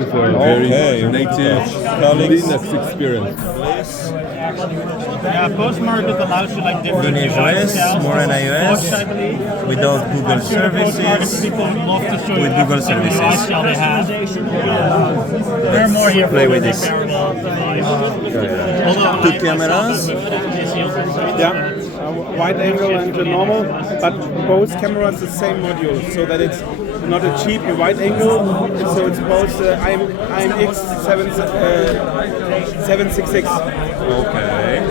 with a very native Linux experience. Yeah, Postmarket allows you like different GrapheneOS, more than iOS, without Google services, with Google services. We're more here play for with the this. Two cameras. Yeah, wide angle and the normal, but both cameras the same module, so that it's not a cheap wide angle. So it's both IMX 766. Okay.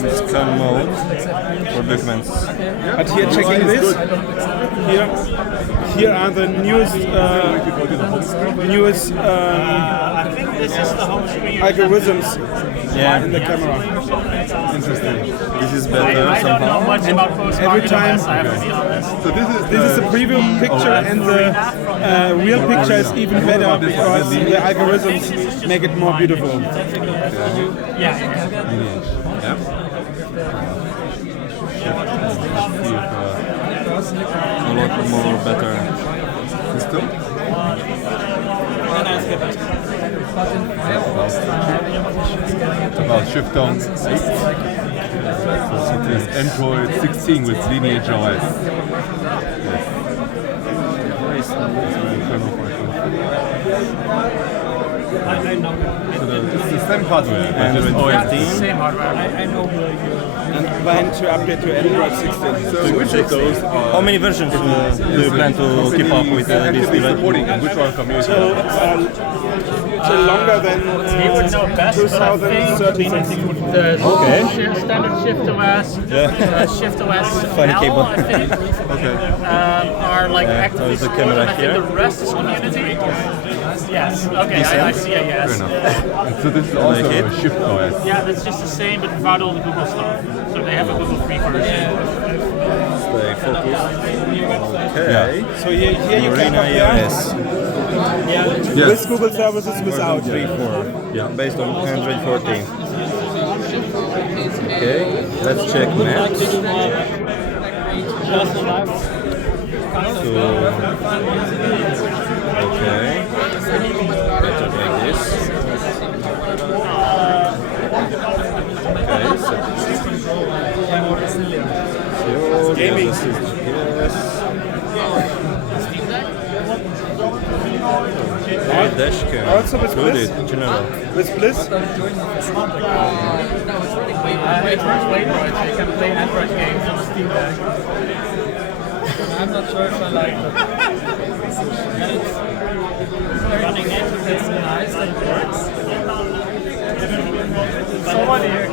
It's CAN mode for documents. But here, checking this. Here are the newest I think this is the home screen. algorithms in the Yeah, camera. Interesting. this is better I don't know somehow. much about every time- PostmarketOS, I have to be honest. So This is a preview picture, and the real picture is even better because the algorithms make it more beautiful. Yeah. A lot more better. System. About SHIFTphone 8. So it is Android 16 with LineageOS. It's the same hardware, but just OS. Same hardware. I know And plan to update to Android 16. So which of those How many versions do you plan to keep up with this actively device? supporting and which are community? So longer than he would know best, but I think 2036. the standard ShiftOS, ShiftOS Funny L, cable. I think, are like actively there's a supported. camera I think here. the rest is community. Yes. Okay, I see a yes. Fair enough. And so this is also Like it? a ShiftOS. Yeah, that's just the same, but without all the Google stuff. So they have a Google free version. Stay focused. Okay. So here you can compare GrapheneOS with Google services without. 3.4. Yeah, based on Android 14. Okay, let's check maps. So, okay, better like this. Okay, so gaming. Yes. Dash cam. Also with Good, Bliss? general. With Bliss? Android's Android, you can play Android games on Steam Deck. I'm not sure if I like it. Running it is nice and works. Someone here